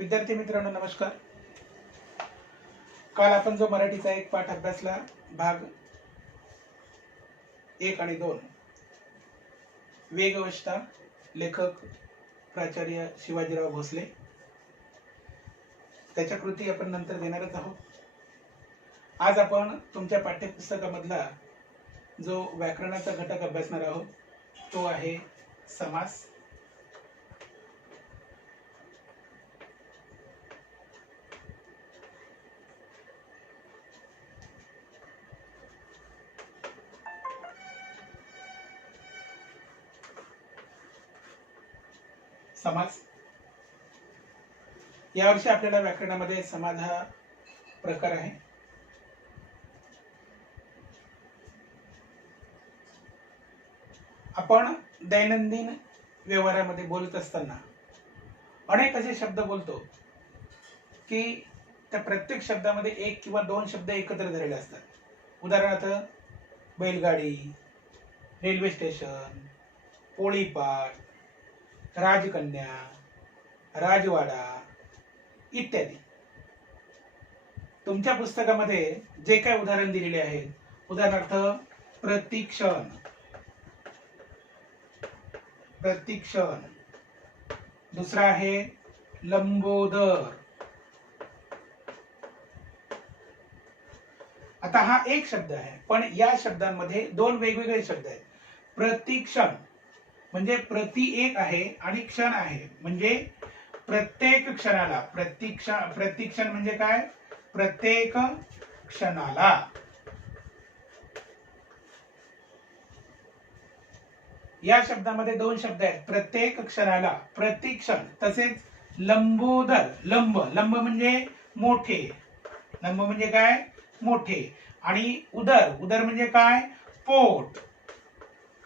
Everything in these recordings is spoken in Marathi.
विद्यार्थी मित्रांनो नमस्कार. काल आपण जो मराठीचा एक पाठ अभ्यासला भाग 1 आणि 2 वेगअवस्था, लेखक प्राचार्य शिवाजीराव भोसले. त्याच्या कृती आपण नंतर देणारच आहोत. आज आपण तुमच्या पाठ्यपुस्तकामधला जो व्याकरणाचा घटक अभ्यासणार आहोत तो आहे समास. समास यावर्षी आपल्याला व्याकरणामध्ये समाज हा प्रकार आहे. आपण दैनंदिन व्यवहारामध्ये बोलत असताना अनेक असे शब्द बोलतो की त्या प्रत्येक शब्दामध्ये एक किंवा दोन शब्द एकत्र झालेले असतात. उदाहरणार्थ बैलगाडी, रेल्वे स्टेशन, पोळीपाट, राजकन्या, राजवाडा इत्यादी. तुमच्या पुस्तकामध्ये जे काही उदाहरण दिलेले आहेत, उदाहरणार्थ प्रतीक्षण, प्रतीक्षण, दुसरा आहे लंबोदर. आता हा एक शब्द आहे, पण या शब्दांमध्ये दोन वेगवेगळे शब्द आहेत. प्रतीक्षण म्हणजे प्रति एक आहे आणि क्षण आहे म्हणजे प्रत्येक क्षणाला. प्रतीक्षण म्हणजे काय? प्रत्येक क्षणाला. या शब्दामध्ये दोन शब्द आहेत, प्रत्येक क्षणाला, प्रतीक्षण. तसेच लंबोदर, लंब, लंब म्हणजे मोठे, लंब म्हणजे काय? मोठे. आणि उदर, उदर म्हणजे काय? पोट.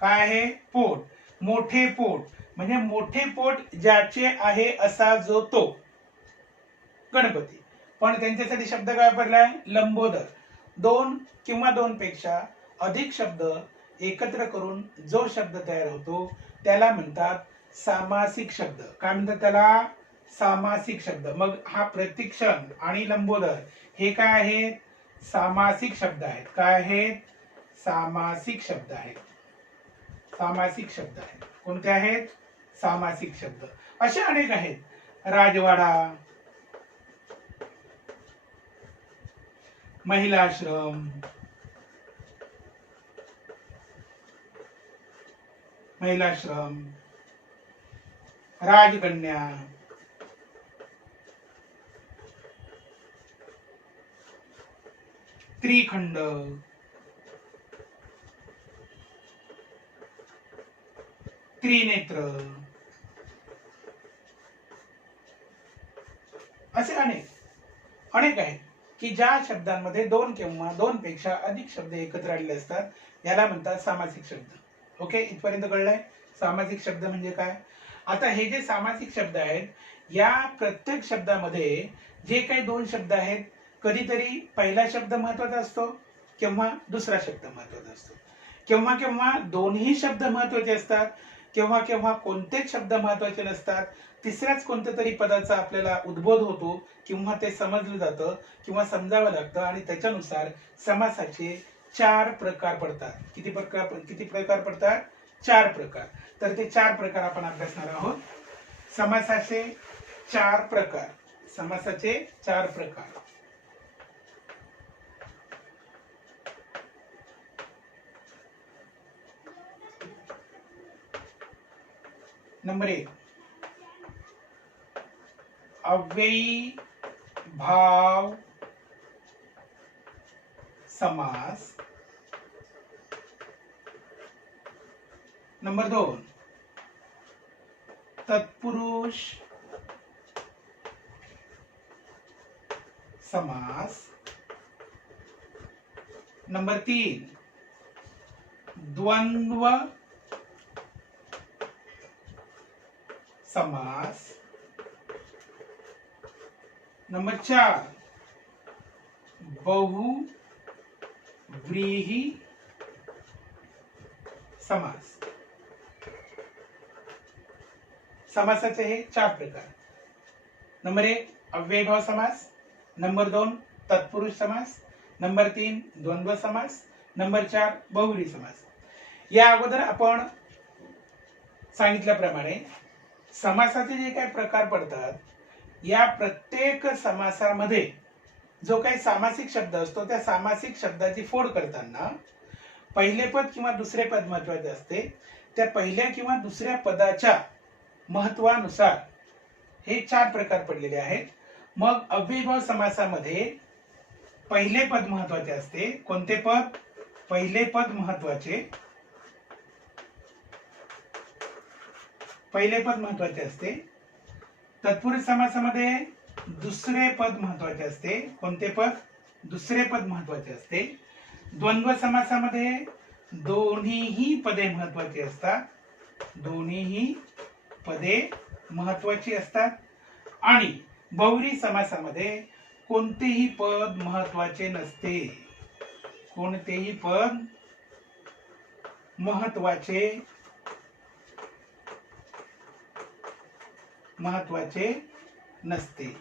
काय आहे? पोट. मोठे पोट म्हणजे मोठे पोट ज्याचे आहे असा जो तो गणपती. पण त्यांच्यासाठी शब्द काय वापरलाय? लंबोदर. दोन किंवा दोन पेक्षा अधिक शब्द एकत्र करून जो शब्द तयार होतो त्याला म्हणतात सामासिक शब्द. काय म्हणतात त्याला? सामासिक शब्द. मग हा प्रतीक्षण आणि लंबोदर हे काय आहेत? सामासिक शब्द आहेत. काय आहेत? सामासिक शब्द आहेत. सामासिक शब्द आहेत. कोणते आहेत? सामासिक शब्द. असे अनेक आहेत. राजवाडा, महिलाश्रम, महिलाश्रम, राजकन्या, त्रिखंड, त्रिनेत्र, असे अनेक अनेक आहेत की ज्या शब्दांमध्ये दोन किंवा दोन पेक्षा अधिक शब्द एकत्र आलेले असतात. याला म्हणतात सामासिक शब्द. ओके, इथपर्यंत कळलंय सामासिक शब्द म्हणजे काय? आता हे जे सामासिक शब्द आहेत या प्रत्येक शब्दामध्ये जे काही दोन शब्द आहेत, कधीतरी पहिला शब्द महत्वाचा असतो किंवा दुसरा शब्द महत्वाचा असतो. केव्हा केव्हा दोन्ही शब्द महत्वाचे असतात, केव्हा केव्हा कोणतेच शब्द महत्वाचे नसतात. तिसऱ्याच कोणत्या तरी पदाचा आपल्याला उद्बोध होतो किंवा ते समजलं जातं किंवा समजावं लागतं आणि त्याच्यानुसार समासाचे चार प्रकार पडतात. किती प्रकार पडतात? चार प्रकार. तर ते चार प्रकार आपण अभ्यासणार आहोत. समासाचे चार प्रकार. समासाचे चार प्रकार. नंबर 1 अव्ययी भाव समास. नंबर 2 तत्पुरुष समास. नंबर 3 द्वंद्व समास. नंबर 4 बहुव्रीहि समास. समासाचे हे चार प्रकार. नंबर 1 अव्ययीभाव समास, नंबर 2 तत्पुरुष समास, नंबर 3 द्वंद्व समास, नंबर 4 बहुव्रीही समास. या अगोदर आपण सांगितल्याप्रमाणे समासाचे जे काही प्रकार पडतात, या प्रत्येक समासामध्ये जो काही सामासिक शब्द असतो त्या सामासिक शब्दाची फोड करताना पहिले पद किंवा दुसरे पद महत्वाचे असते. त्या पहिल्या किंवा दुसऱ्या पदाच्या महत्वानुसार हे 4 प्रकार पडलेले आहेत. मग अव्ययीभाव समासामध्ये पहिले पद महत्वाचे असते. कोणते पद? पहिले पद महत्वाचे. पहिले पद महत्वाचे असते. तत्पुरुष समासामध्ये दुसरे पद महत्वाचे असते. कोणते पद? दुसरे पद महत्वाचे असते. द्वंद्व समासामध्ये दोन्हीही पदे महत्वाची असतात. दोन्हीही पदे महत्वाची असतात. आणि बहुव्रीही समासामध्ये कोणतेही पद महत्वाचे नसते. कोणतेही पद महत्वाचे नसते.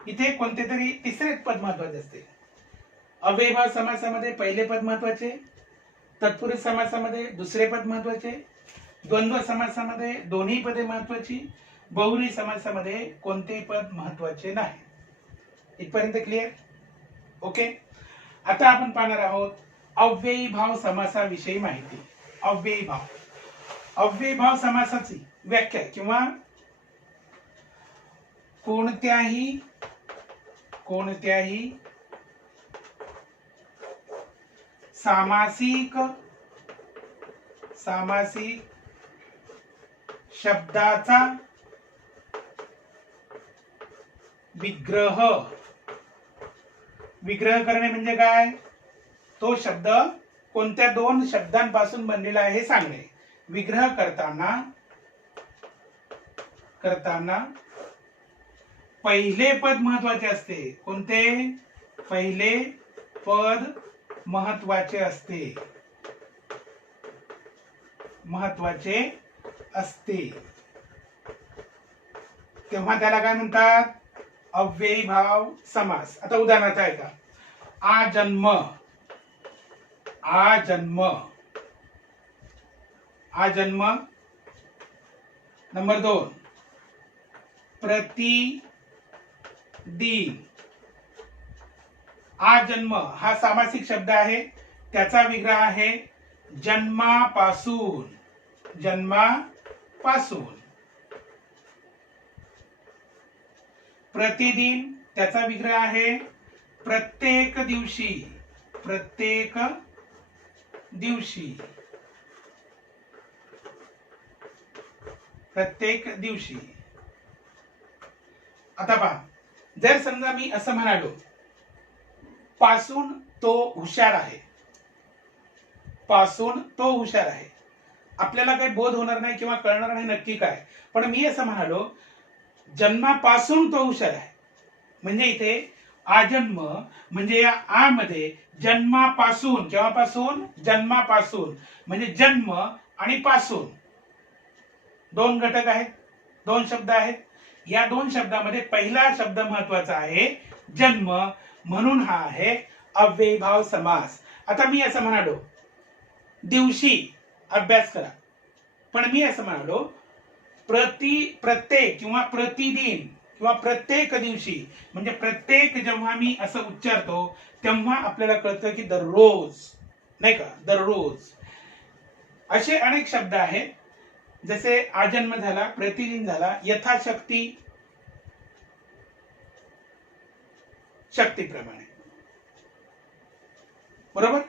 इथे कोणते तरी तिसरे पद महत्वाचे असते. अव्ययीभाव समासामध्ये पहिले पद महत्वाचे, तत्पुरुष समासामध्ये दुसरे पद महत्वाचे, द्वंद्व समासामध्ये दोन्ही पदे महत्वाची, बहुव्रीही समासामध्ये कोणतेही पद महत्वाचे नाही. इथपर्यंत क्लिअर? ओके. आता आपण पाहणार आहोत अव्ययीभाव समासाविषयी माहिती. अव्ययीभाव समासाची व्याख्या किंवा कोणत्याही सामासिक शब्दाचा विग्रह करणे म्हणजे काय? तो शब्द कोणत्या 2 शब्दांपासून बनलेला आहे हे सांगणे. विग्रह करताना पहिले पद महत्वाचे असते. कोणते? पहिले पद महत्वाचे असते. तेव्हा त्याला काय म्हणतात? अव्ययीभाव समास. आता उदाहरणार्थ ऐका. आजन्म. नंबर 2 प्रतिदिन. आजन्म हा सामासिक शब्द आहे. त्याचा विग्रह आहे जन्मापासून. प्रतिदिन त्याचा विग्रह आहे प्रत्येक दिवशी. आता पहा, जर समजा मी असं म्हणालो पासून तो हुशार आहे. आपल्याला काही बोध होणार नाही किंवा कळणार नाही नक्की काय. पण मी असं म्हणालो जन्मापासून तो हुशार आहे, म्हणजे इथे आजन्म म्हणजे या आ मध्ये जन्मापासून, केव्हापासून? जन्मापासून. म्हणजे जन्म आणि पासून 2 घटक आहेत, 2 शब्द आहेत. या 2 शब्दामध्ये पहिला शब्द महत्वाचा आहे जन्म, म्हणून हा आहे अव्ययीभाव समास. आता मी असं म्हणालो दिवशी अभ्यास करा, पण मी असं म्हणालो प्रत्येक किंवा प्रतिदिन किंवा प्रत्येक दिवशी, म्हणजे प्रत्येक जेव्हा मी असं उच्चारतो तेव्हा आपल्याला कळतं की दररोज, नाही का? दररोज. असे अनेक शब्द आहेत, जसे आजन्म झाला, प्रतिदिन झाला, यथाशक्ती, शक्तीप्रमाणे. बरोबर?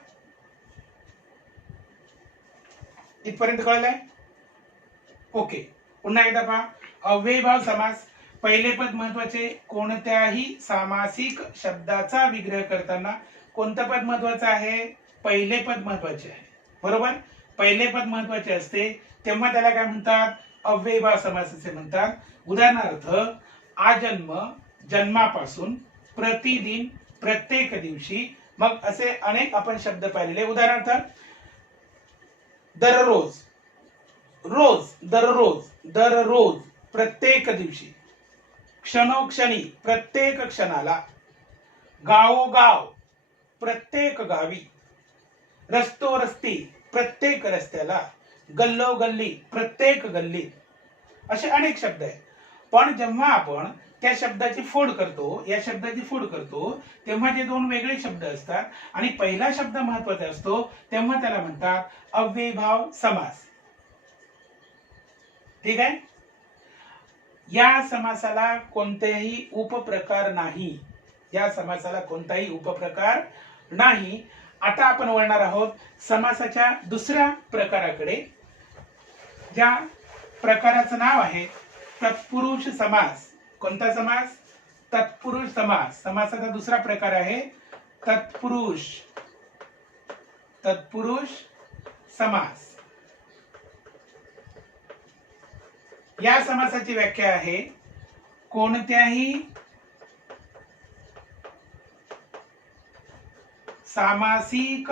इथपर्यंत कळलंय? ओके. पुन्हा एकदा पहा. अव्ययीभाव समास पहिले पद महत्वाचे. कोणत्याही सामासिक शब्दाचा विग्रह करताना कोणतं पद महत्वाचं आहे? पहिले पद महत्वाचे आहे. बरोबर? पहिले पद महत्वाचे असते तेव्हा त्याला काय म्हणतात? अव्ययीभाव समास असे म्हणतात. उदाहरणार्थ आजन्म, जन्मापासून, प्रतिदिन, प्रत्येक दिवशी. मग असे अनेक आपण शब्द पाहिलेले. उदाहरणार्थ दररोज, रोज, दररोज, दररोज, प्रत्येक दिवशी, क्षणोक्षणी, प्रत्येक क्षणाला, गावोगाव, प्रत्येक गावी, रस्तोरस्ती, प्रत्येक रस्त्याला, गल्लोगल्ली, प्रत्येक गल्लीत, असे अनेक शब्द आहेत. पण जेव्हा आपण त्या शब्दाची फोड करतो, या शब्दाची फोड करतो, तेव्हा जे दोन वेगळे शब्द असतात आणि पहिला शब्द महत्वाचा असतो, तेव्हा त्याला म्हणतात अव्ययीभाव समास. ठीक आहे. या समासाला कोणतेही उपप्रकार नाही. या समासाला कोणताही उपप्रकार नाही. आता आपण वळणार आहोत समासाच्या दुसऱ्या प्रकाराकडे, ज्या प्रकाराचं नाव आहे तत्पुरुष समास. कोणता समास? तत्पुरुष समास. समासाचा दुसरा प्रकार आहे तत्पुरुष, तत्पुरुष समास. या समासाची व्याख्या आहे कोणत्याही सामासिक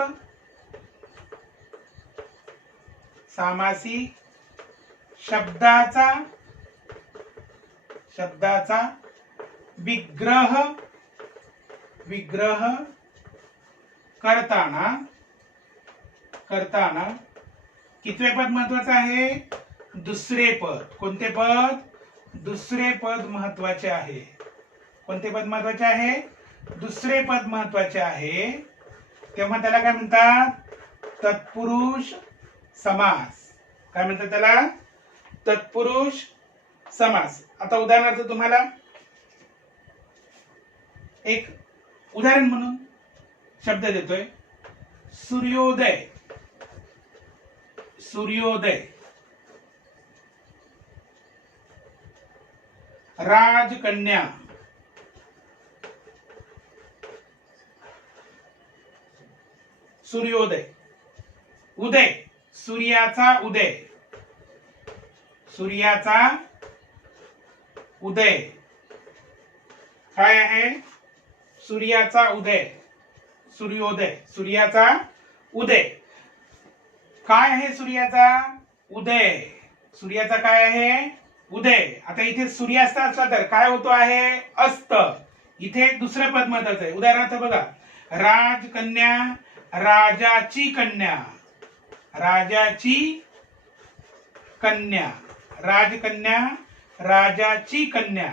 शब्दाचा विग्रह करताना कितवे पद महत्वाचं आहे? दुसरे पद. कोणते पद? दुसरे पद महत्वाचे आहे. कोणते पद महत्वाचे आहे? दुसरे पद महत्वाचे आहे. तेव्हा त्याला काय म्हणतात? तत्पुरुष समास. काय म्हणतात त्याला? तत्पुरुष समास. आता उदाहरणार्थ तुम्हाला एक उदाहरण म्हणून शब्द देतोय, सूर्योदय. सूर्योदय. राजकन्या. सूर्योदय. उदय, सूर्याचा उदय. सूर्याचा उदय. काय आहे? सूर्याचा उदय. सूर्योदय, सूर्याचा उदय. काय आहे सूर्याचा? उदय. सूर्याचा काय आहे? उदय. आता इथे सूर्यास्त असला तर काय होतो आहे? अस्त. इथे दुसरे पद महत्वाचं आहे. उदाहरणार्थ बघा, राजकन्या, राजाची कन्या. राजाची कन्या. राजकन्या, राजाची कन्या.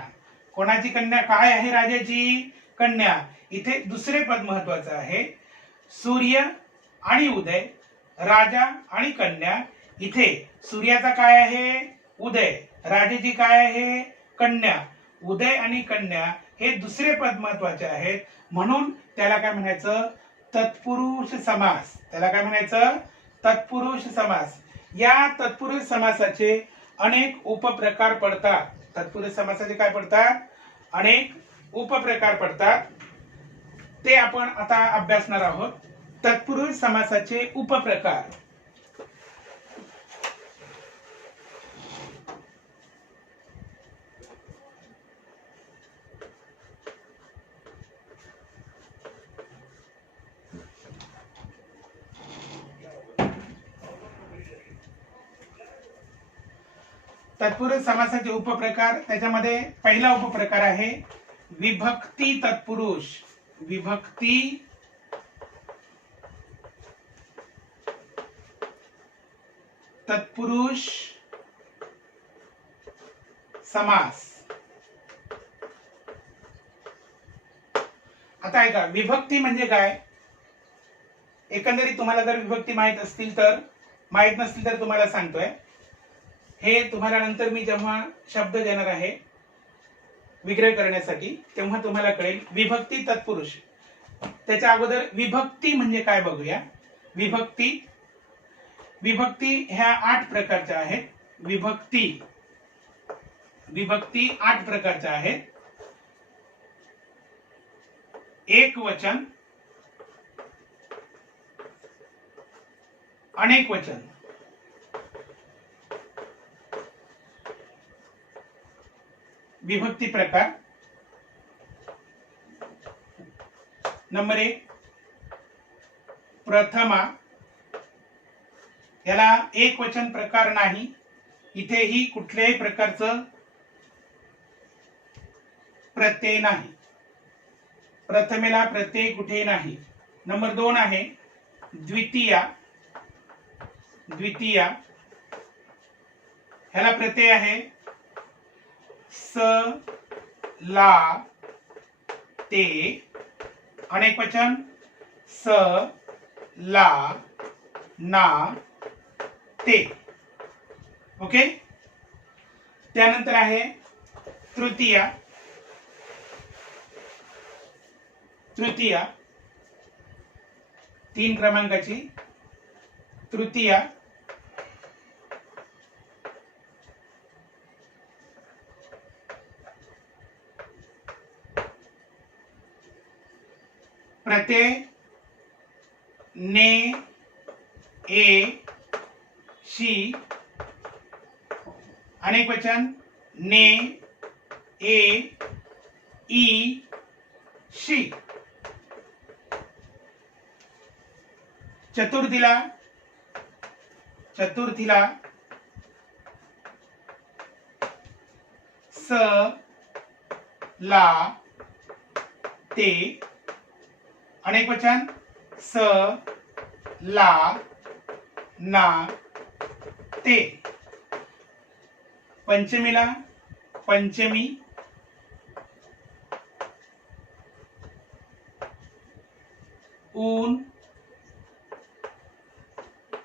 कोणाची कन्या? काय आहे? राजाची कन्या. इथे दुसरे पद महत्वाचं आहे. सूर्य आणि उदय, राजा आणि कन्या. इथे सूर्याचा काय आहे? उदय. राजाची काय आहे? कन्या. उदय आणि कन्या हे दुसरे पद महत्वाचे आहेत, म्हणून त्याला काय म्हणायचं? तत्पुरुष समास. त्याला काय म्हणायचं? तत्पुरुष समास. या तत्पुरुष समासाचे अनेक उपप्रकार पडतात. तत्पुरुष समासाचे काय पडतात? अनेक उपप्रकार पडतात. ते आपण आता अभ्यासणार आहोत. तत्पुरुष समासाचे उपप्रकार. तत्पुरुष समासाचे उपप्रकार, त्याच्यामध्ये पहिला उपप्रकार आहे विभक्ती तत्पुरुष. विभक्ती तत्पुरुष समास. आता ऐका, विभक्ती म्हणजे काय? एकंदरीत तुम्हाला जर विभक्ती माहित असतील तर, माहित नसतील तर तुम्हाला सांगतोय. हे तुम्हाला नंतर मी जेव्हा शब्द देणार आहे विग्रह करण्यासाठी, तेव्हा तुम्हाला कळेल. विभक्ती तत्पुरुष. त्याच्या अगोदर विभक्ती म्हणजे काय बघूया. विभक्ती ह्या 8 प्रकारच्या आहेत. विभक्ती 8 प्रकारच्या आहेत. एक वचन, अनेक वचन, विभक्ती प्रकार. नंबर 1 प्रथमा. याला एक वचन प्रकार नाही, इथेही कुठल्याही प्रकारचं प्रत्यय नाही, प्रथमेला प्रत्यय कुठे नाही. नंबर 2 आहे द्वितीया. द्वितीया ह्याला प्रत्यय आहे स ला ते, अनेक वचन स ला ना ते. ओके. त्यानंतर आहे तृतीया. तृतीया 3 क्रमांकाची तृतीया. प्रत्यय ने ए शी, अनेक वचन ने ए ई शी. चतुर्थीला, चतुर्थीला स ला ते, अनेक वचन स ला ना ते. पंचमीला पंचमी, ऊन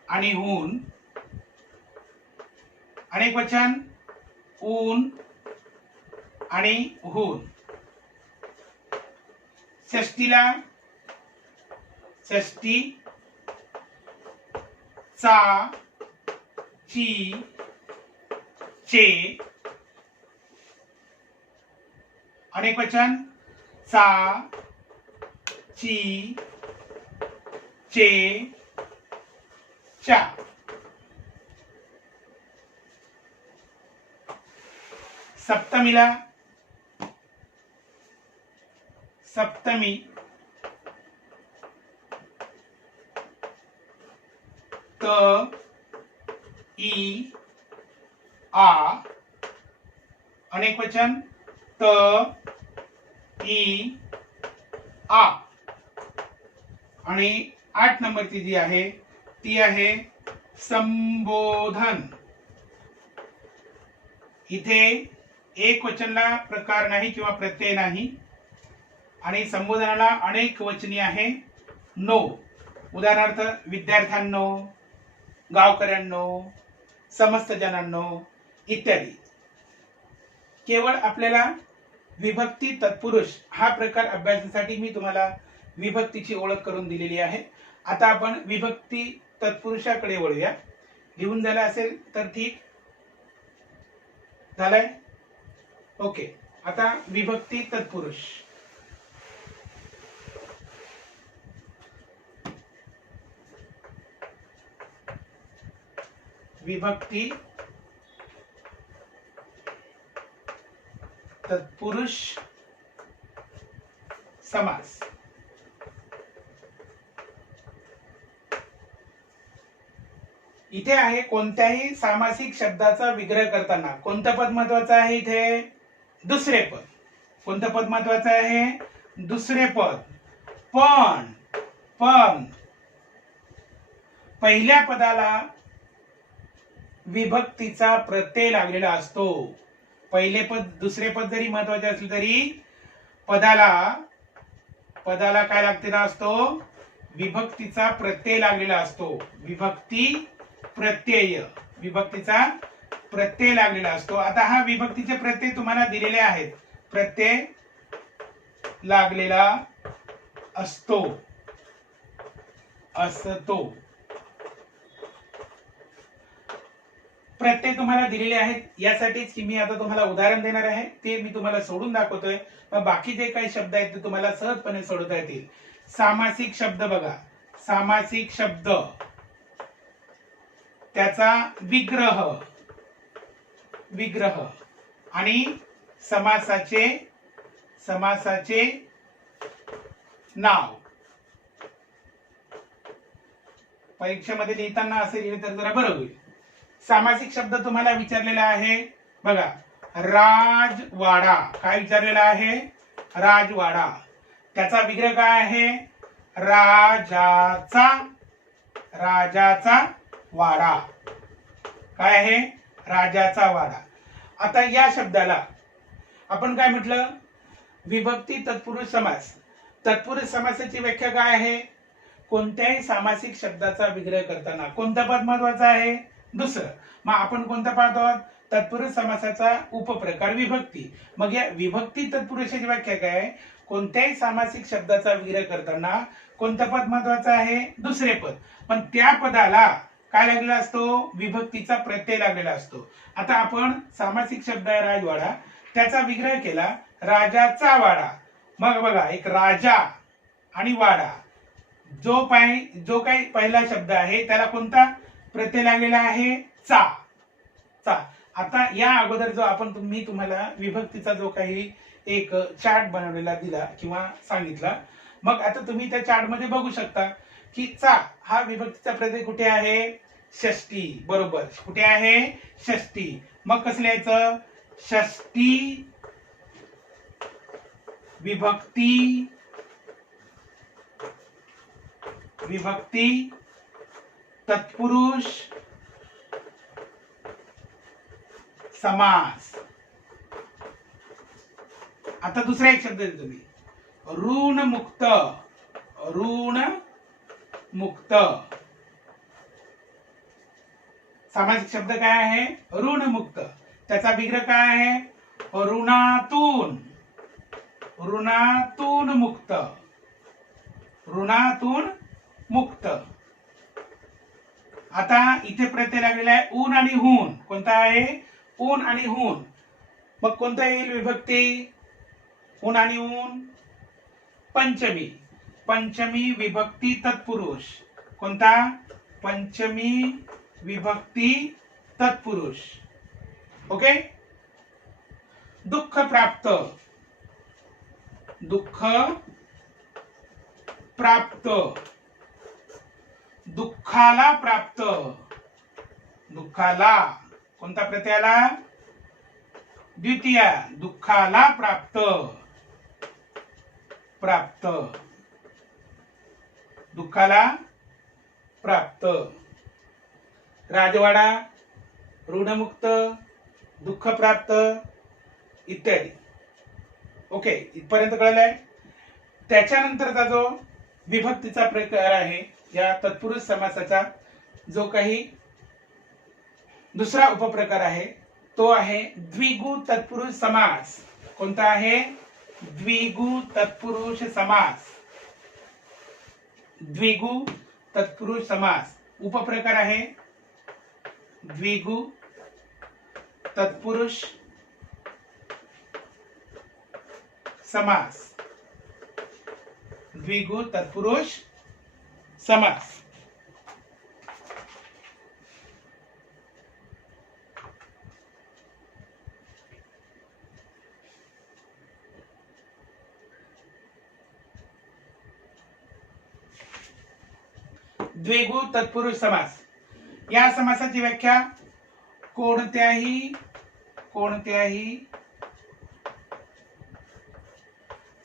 आणि हून, अनेक वचन ऊन आणि हून. षष्टीला षष्टी चा ची चे, अनेक वचन चा ची चे चा. सप्तमीला सप्तमी त ई आ, अनेक वचन त ई आ. आणि 8 नंबरची जी आहे ती आहे संबोधन. इथे एक वचनला प्रकार नाही किंवा प्रत्यय नाही आणि संबोधनाला अनेक वचनी आहे नो. उदाहरणार्थ विद्यार्थ्यांनो, गावकऱ्यांनो, समस्त जनांनो इत्यादी. केवळ आपल्याला विभक्ती तत्पुरुष हा प्रकार अभ्यासासाठी मी तुम्हाला विभक्तीची ओळख करून दिलेली आहे. आता आपण विभक्ती तत्पुरुषाकडे वळूया. लिहून झालं असेल तर ठीक. झालंय? ओके. आता विभक्ती तत्पुरुष. विभक्ती तत्पुरुष समास. इथे आहे कोणत्याही सामासिक शब्दाचा विग्रह करताना कोणतं पद महत्वाचं आहे? इथे दुसरे पद. कोणतं पद महत्वाचं आहे? दुसरे पद. पण पण पहिल्या पदाला विभक्तीचा प्रत्यय लागलेला असतो. पहिले पद दुसरे पद जरी महत्वाचे असले तरी पदाला काय लागलेला असतो? विभक्तीचा प्रत्यय लागलेला असतो. विभक्ती प्रत्यय, विभक्तीचा प्रत्यय लागलेला असतो. आता हा विभक्तीचे प्रत्यय तुम्हाला दिलेले आहेत. प्रत्यय लागलेला असतो, असतो. प्रत्यय तुम्हाला दिलेले आहेत. यासाठीच की मी आता तुम्हाला उदाहरण देणार आहे, ते मी तुम्हाला सोडून दाखवतोय. मग बाकी जे काही शब्द आहेत ते तुम्हाला सहजपणे सोडवता येतील. सामासिक शब्द बघा. सामासिक शब्द त्याचा विग्रह, विग्रह आणि समासाचे नाव. परीक्षेमध्ये लिहिताना असे लिहिले तर जरा बरं होईल. सामासिक शब्द तुम्हाला विचारलेला आहे बघा, राजवाडा. काय विचारलेला आहे? राजवाडा. त्याचा विग्रह काय आहे? राजाचा. राजाचा वाडा. काय आहे? राजाचा वाडा. आता या शब्दाला आपण काय म्हटलं? विभक्ती तत्पुरुष समास. तत्पुरुष समासाची व्याख्या काय आहे? कोणत्याही सामासिक शब्दाचा विग्रह करताना कोणतं पद महत्वाचं आहे? दुसरं. मग आपण कोणतं पाहतो आहोत? तत्पुरुष समासाचा उपप्रकार विभक्ती. मग या विभक्ती तत्पुरुषाची व्याख्या काय? कोणत्याही सामासिक शब्दाचा विग्रह करताना कोणतं पद महत्वाचं आहे? दुसरे पद. पण त्या पदाला काय लागलेला असतो? विभक्तीचा प्रत्यय लागलेला असतो. आता आपण सामासिक शब्द आहे राजवाडा, त्याचा विग्रह केला राजाचा वाडा. मग बघा, एक राजा आणि वाडा, जो काही पहिला शब्द आहे त्याला कोणता प्रत्यय लागलेला आहे? चा. चा. आता या अगोदर जो मी तुम्हाला विभक्तीचा जो काही एक चार्ट बनवलेला दिला किंवा सांगितला, मग आता तुम्ही त्या चार्ट मध्ये बघू शकता की चा हा विभक्तीचा प्रत्यय कुठे आहे? षष्टी. बरोबर, कुठे आहे? षष्टी. मग कसं लिहायचं? षष्टी विभक्ती तत्पुरुष समास. आता दुसरा एक शब्द देतो मी, ऋणमुक्त. ऋणमुक्त सामासिक शब्द काय आहे? ऋणमुक्त. त्याचा विग्रह काय आहे? ऋणातून. ऋणातून मुक्त. ऋणातून मुक्त. आता इथे प्रत्यय लागलेला आहे ऊन आणि हून. कोणता आहे? ऊन आणि हून. मग कोणता येईल विभक्ती? ऊन आणि ऊन पंचमी. पंचमी विभक्ती तत्पुरुष. कोणता? पंचमी विभक्ती तत्पुरुष. ओके. दुःख प्राप्त. दुःख प्राप्त. दुःखाला प्राप्त. दुःखाला कोणता प्रत्यय आला? द्वितीय. दुःखाला प्राप्त. प्राप्त. दुःखाला प्राप्त. राजवाडा, ऋणमुक्त, दुःख प्राप्त इत्यादी. ओके, इथपर्यंत कळलंय. त्याच्यानंतरचा जो विभक्तीचा प्रकार आहे या तत्पुरुष समासाचा, जो काही दुसरा उपप्रकार आहे तो आहे द्विगु तत्पुरुष समास. कोणता आहे? द्विगु तत्पुरुष समास. द्विगु तत्पुरुष समास उपप्रकार आहे द्विगु तत्पुरुष समास. द्विगु तत्पुरुष समास. द्विगु तत्पुरुष समास. या समासाची व्याख्या कोणत्याही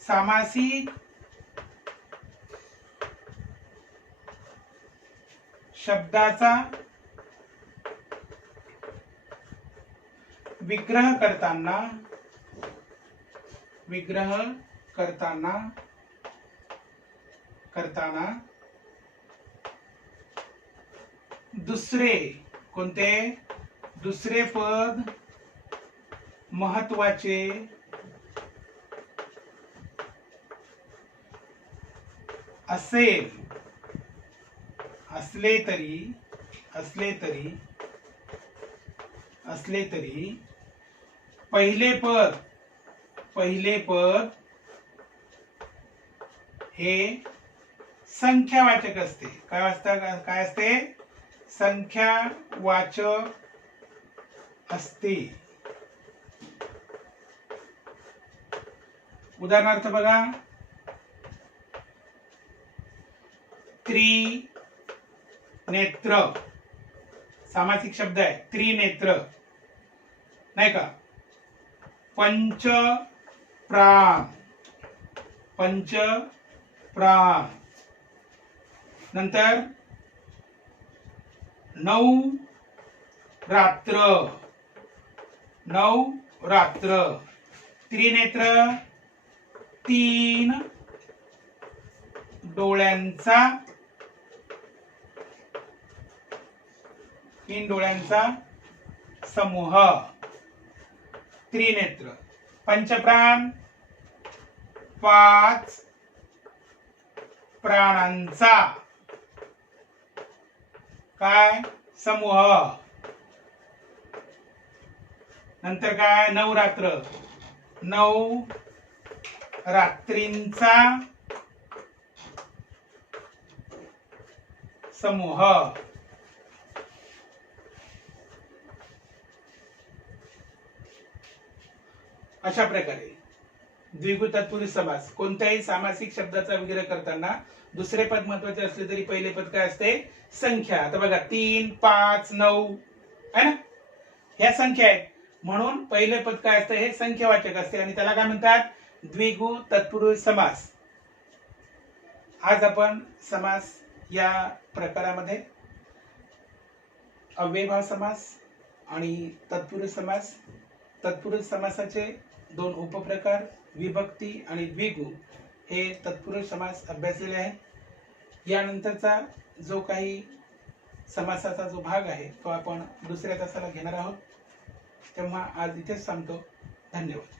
सामासिक शब्दाचा विग्रह करताना दुसरे कोणते? दुसरे पद महत्वाचे असले तरी पहिले पद हे संख्यावाचक असते. काय असते? संख्यावाचक असते. उदाहरणार्थ बघा, त्रिनेत्र सामासिक शब्द आहे त्रिनेत्र, नाही का? पंच प्राण, पंच प्राण. नंतर नऊ रात्र, नऊ रात्र. त्रिनेत्र, तीन डोळ्यांचा, तीन डोळ्यांचा समूह, त्रिनेत्र. पंचप्राण, पाच प्राणांचा काय समूह. नंतर काय नवरात्र, नऊ रात्रींचा समूह. अशा प्रकारे द्विगु तत्पुरुष समास कोणत्याही सामासिक शब्दाचा विग्रह करताना दुसरे पद महत्वाचे असले तरी पहिले पद काय असते संख्या. आता बघा 3 5 9 है ना, ह्या संख्या आहेत म्हणून पहिले पद काय असते हे संख्यावाचक असते आणि त्याला काय म्हणतात द्विगु तत्पुरुष समास. आज आपण समास या प्रकारामध्ये अव्ययभाव समास आणि तत्पुरुष समास, तत्पुरुष समासाचे दोन उपप्रकार विभक्ती आणि द्विगु हे तत्पुरुष समास अभ्यासलेले आहे. यानंतरचा जो काही समासाचा जो भाग आहे तो आपण दुसऱ्या तासाला घेणार आहोत. तेव्हा आज इथेच थांबतो. धन्यवाद.